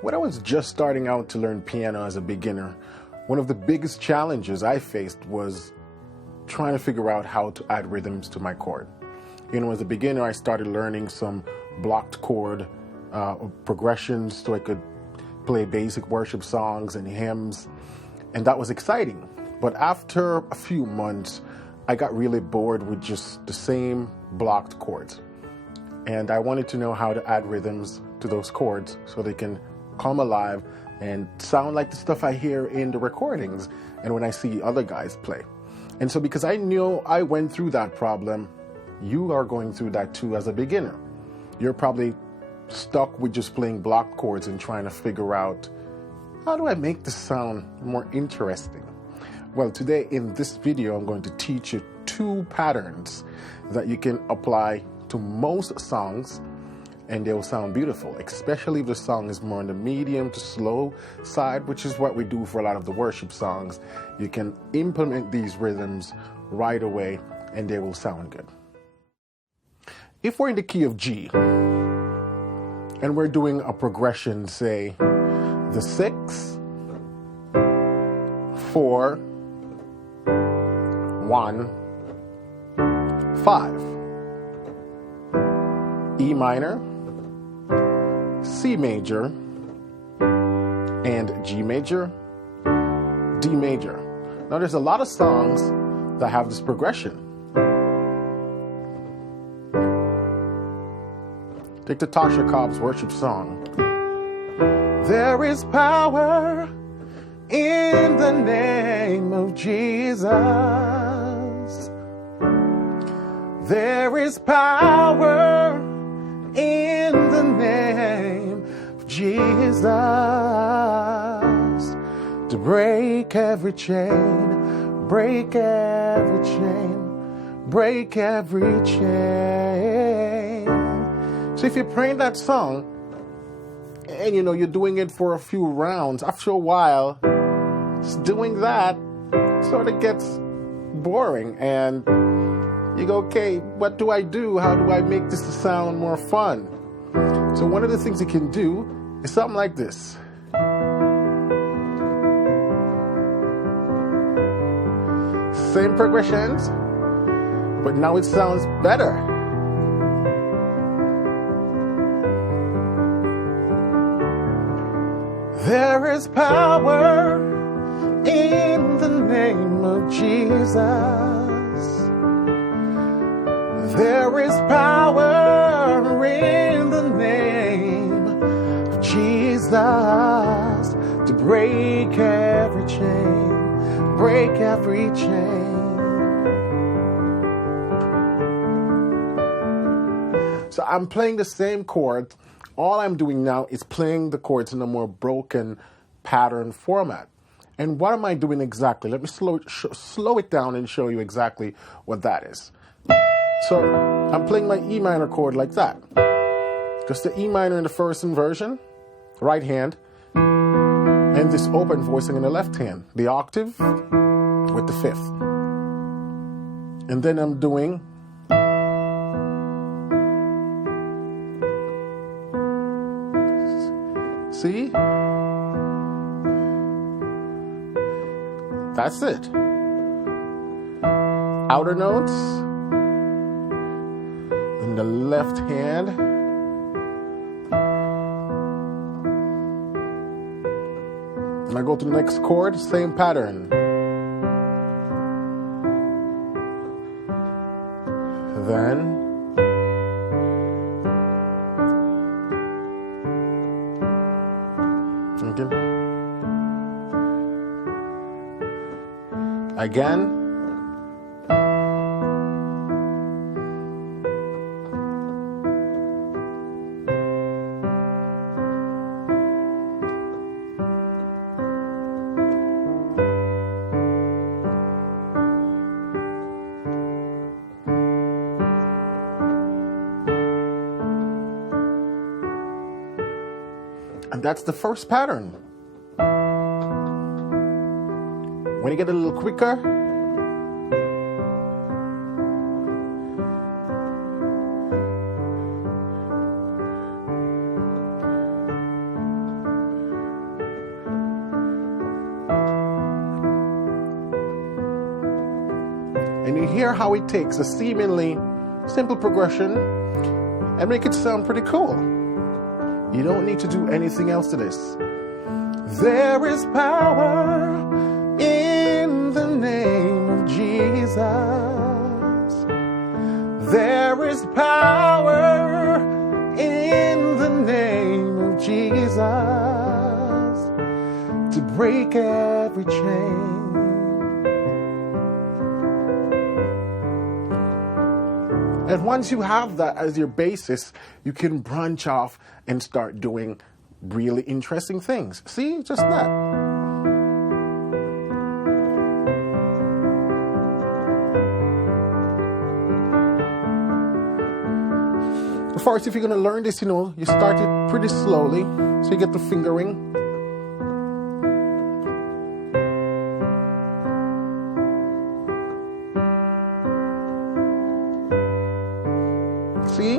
When I was just starting out to learn piano as a beginner, one of the biggest challenges I faced was trying to figure out how to add rhythms to my chord. As a beginner, I started learning some blocked chord progressions so I could play basic worship songs and hymns, and that was exciting. But after a few months, I got really bored with just the same blocked chords. And I wanted to know how to add rhythms to those chords so they can come alive and sound like the stuff I hear in the recordings and when I see other guys play. And so because I knew I went through that problem, you are going through that too as a beginner. You're probably stuck with just playing blocked chords and trying to figure out, how do I make this sound more interesting? Well, today in this video, I'm going to teach you 2 patterns that you can apply to most songs, and they'll sound beautiful, especially if the song is more on the medium to slow side, which is what we do for a lot of the worship songs. You can implement these rhythms right away and they will sound good. If we're in the key of G and we're doing a progression, say the 6, 4, 1, 5, E minor, C major, and G major, D major. Now there's a lot of songs that have this progression. Take the Tasha Cobb's worship song. There is power in the name of Jesus. There is power in the name of Jesus to break every chain, break every chain, break every chain. So if you're praying that song and you're doing it for a few rounds, after a while, just doing that sort of gets boring and you go, okay, what do I do? How do I make this sound more fun? So one of the things you can do is something like this. Same progressions, but now it sounds better. There is power in the name of Jesus. There is power in the name of Jesus to break every chain, break every chain. So I'm playing the same chord. All I'm doing now is playing the chords in a more broken pattern format. And what am I doing exactly? Let me slow it down and show you exactly what that is. So I'm playing my E minor chord like that. Just the E minor in the first inversion, right hand, and this open voicing in the left hand, the octave with the 5th. And then I'm doing see? That's it. Outer notes in the left hand. And I go to the next chord, same pattern. Then again. And that's the first pattern. When you get a little quicker, hear how it takes a seemingly simple progression and make it sound pretty cool. You don't need to do anything else to this. There is power in the name of Jesus. There is power in the name of Jesus to break every chain. And once you have that as your basis, you can branch off and start doing really interesting things. See, just that. First, if you're going to learn this, you start it pretty slowly, so you get the fingering. See?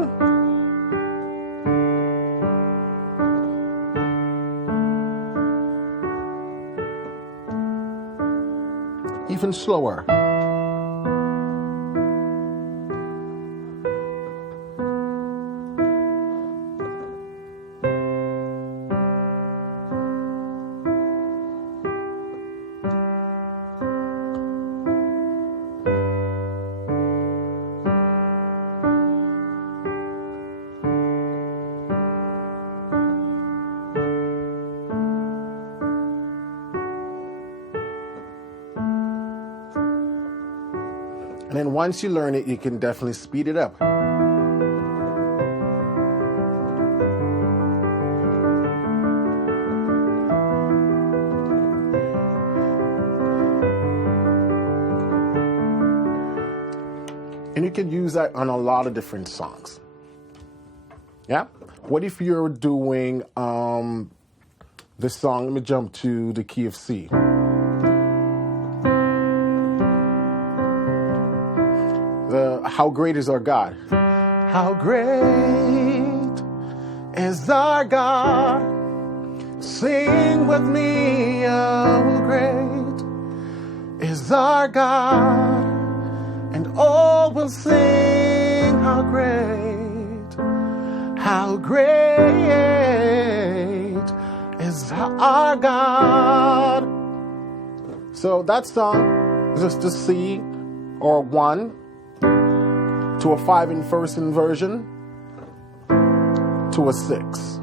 Even slower. And then once you learn it, you can definitely speed it up. And you can use that on a lot of different songs. Yeah? What if you're doing this song? Let me jump to the key of C. How great is our God? How great is our God? Sing with me, how great is our God? And all will sing, how great is our God? So that song is just a C or 1 to a 5 in first inversion to a 6.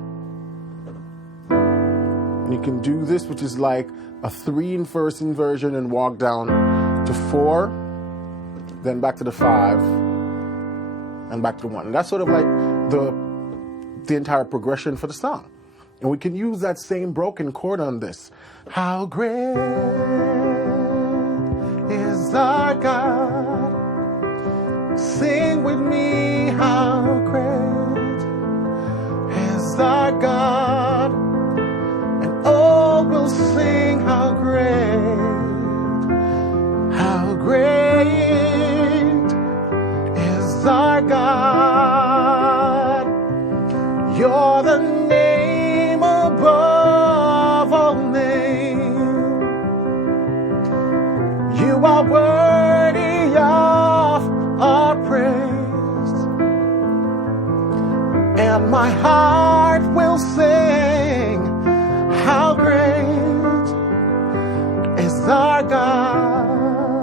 And you can do this, which is like a 3 in first inversion and walk down to 4, then back to the 5, and back to 1. And that's sort of like the entire progression for the song. And we can use that same broken chord on this. How great is our God? Sing with me, how great is our God? And all will sing, how great is our God? You're the name above all names. You are worthy of our praise, and my heart will sing, how great is our God.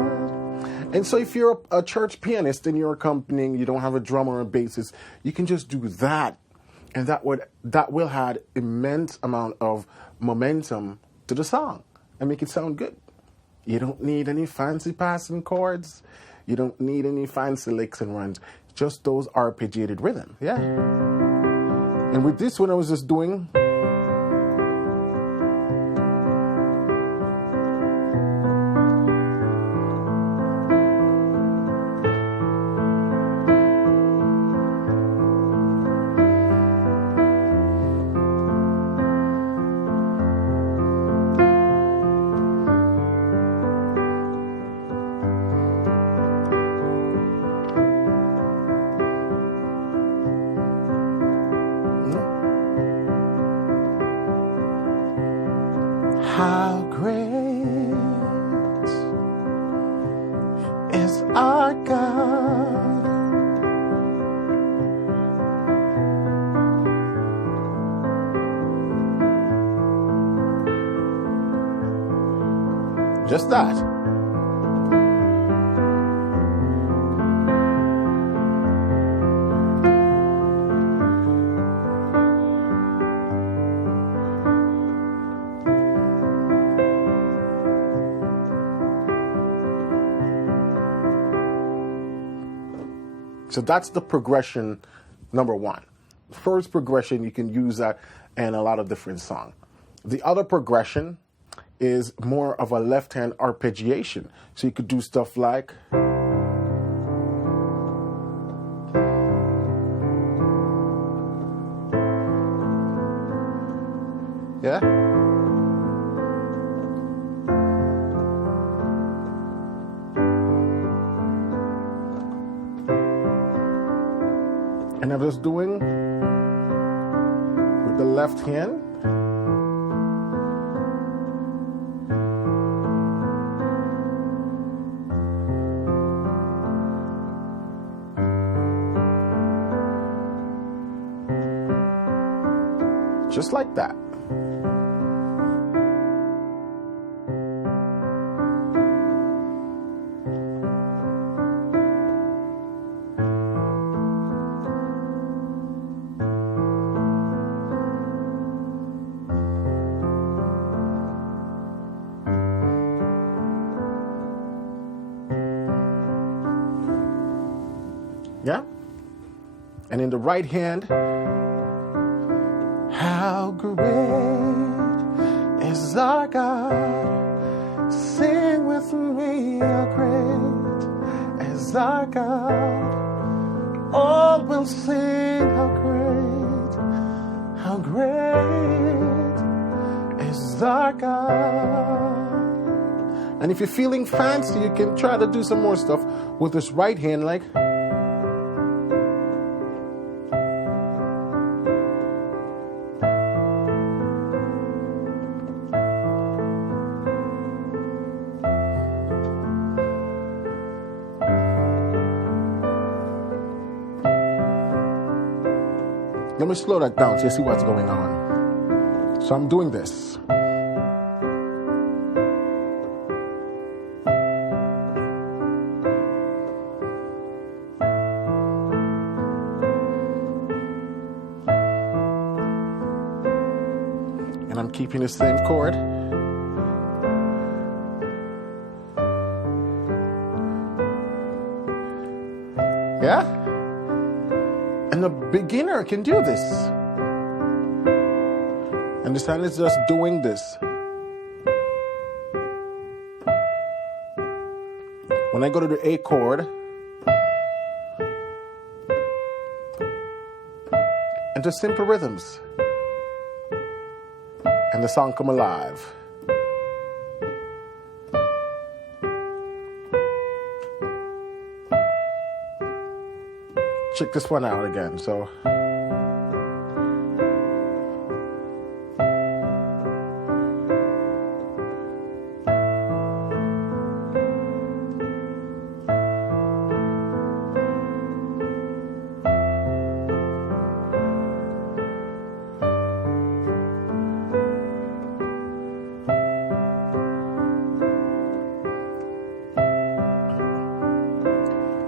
And so if you're a church pianist and you're accompanying, you don't have a drummer or a bassist, you can just do that, and that will add immense amount of momentum to the song and make it sound good. You don't need any fancy passing chords. You don't need any fancy licks and runs, just those arpeggiated rhythms, yeah? And with this one, I was just doing. How great is our God? Just that. So that's the progression number one. First progression, you can use that in a lot of different songs. The other progression is more of a left-hand arpeggiation. So you could do stuff like, yeah? And I'm just doing with the left hand. Just like that. Yeah? And in the right hand, how great is our God? Sing with me, how great is our God? All will sing, how great is our God. And if you're feeling fancy, you can try to do some more stuff with this right hand, like, let me slow that down so you see what's going on. So I'm doing this. And I'm keeping the same chord. Yeah? And the beginner can do this. And this hand is just doing this. When I go to the A chord, and just simple rhythms, and the song come alive. Check this one out again. So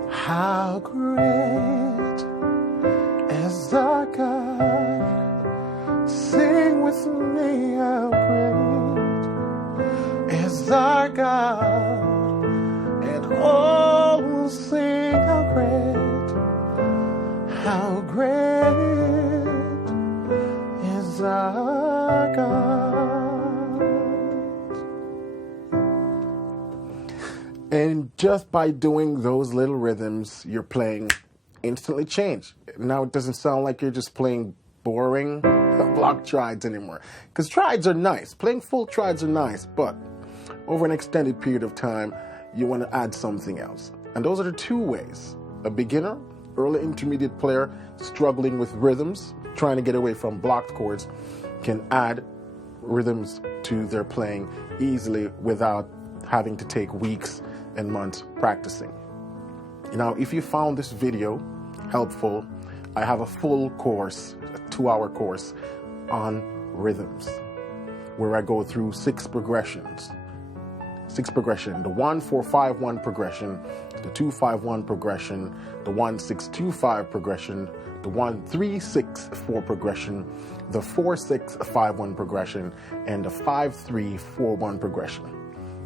how great is our God? Sing with me, how great is our God? And all will sing, how great is our God? And just by doing those little rhythms, your playing instantly change. Now it doesn't sound like you're just playing boring block triads anymore. Because triads are nice. Playing full triads are nice, but over an extended period of time, you want to add something else. And those are the two ways. A beginner, early intermediate player struggling with rhythms, trying to get away from blocked chords, can add rhythms to their playing easily without having to take weeks and months practicing. Now, if you found this video helpful, I have a full course, a 2-hour course on rhythms, where I go through 6 progressions, 6 progression, the 1-4-5-1 progression, the 2-5-1 progression, the 1-6-2-5 progression, the 1-3-6-4 progression, the 4-6-5-1 progression, and the 5-3-4-1 progression.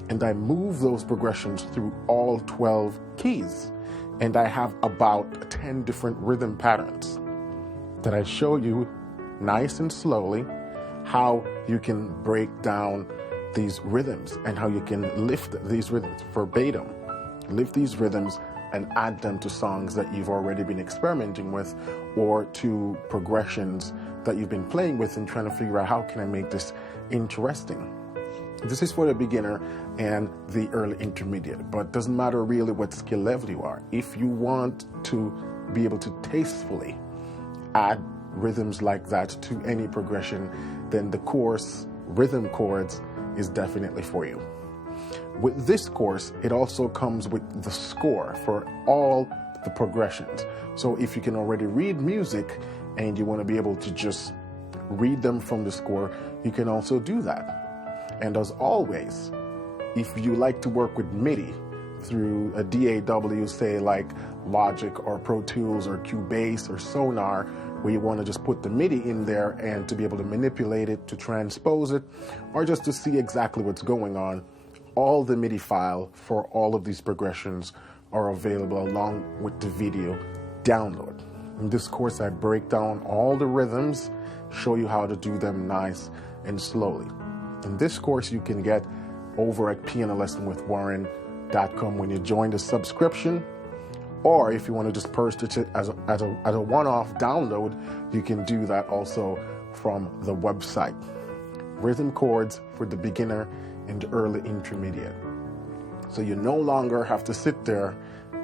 And I move those progressions through all 12 keys. And I have about 10 different rhythm patterns that I show you nice and slowly how you can break down these rhythms and how you can lift these rhythms verbatim, lift these rhythms and add them to songs that you've already been experimenting with or to progressions that you've been playing with and trying to figure out how can I make this interesting. This is for the beginner and the early intermediate, but it doesn't matter really what skill level you are. If you want to be able to tastefully add rhythms like that to any progression, then the course Rhythm Chords is definitely for you. With this course, it also comes with the score for all the progressions. So if you can already read music and you want to be able to just read them from the score, you can also do that. And as always, if you like to work with MIDI through a DAW, say like Logic or Pro Tools or Cubase or Sonar, where you want to just put the MIDI in there and to be able to manipulate it, to transpose it, or just to see exactly what's going on, all the MIDI file for all of these progressions are available along with the video download. In this course, I break down all the rhythms, show you how to do them nice and slowly. In this course, you can get over at pianolessonwithwarren.com when you join the subscription, or if you want to just purchase it as a one-off download, you can do that also from the website. Rhythm Chords for the beginner and early intermediate. So you no longer have to sit there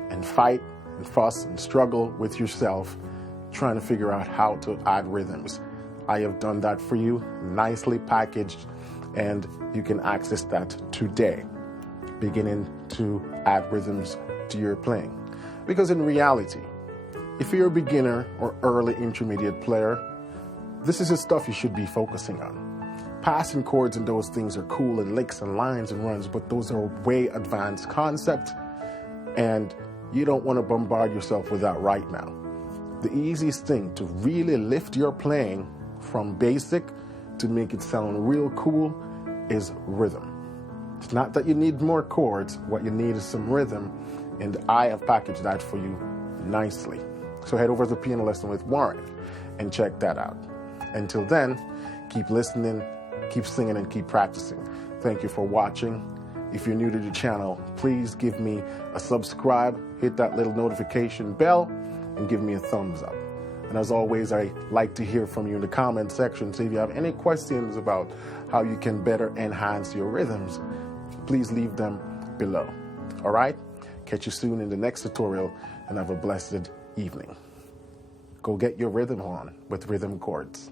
and fight and fuss and struggle with yourself trying to figure out how to add rhythms. I have done that for you, nicely packaged, and you can access that today, beginning to add rhythms to your playing. Because in reality, if you're a beginner or early intermediate player, this is the stuff you should be focusing on. Passing chords and those things are cool, and licks and lines and runs, but those are way advanced concepts, and you don't want to bombard yourself with that right now. The easiest thing to really lift your playing from basic to make it sound real cool is rhythm. It's not that you need more chords, what you need is some rhythm, and I have packaged that for you nicely. So head over to Piano Lesson with Warren and check that out. Until then, keep listening, keep singing, and keep practicing. Thank you for watching. If you're new to the channel, please give me a subscribe, hit that little notification bell, and give me a thumbs up. And as always, I like to hear from you in the comment section. So if you have any questions about how you can better enhance your rhythms, please leave them below. All right? Catch you soon in the next tutorial, and have a blessed evening. Go get your rhythm on with Rhythm Chords.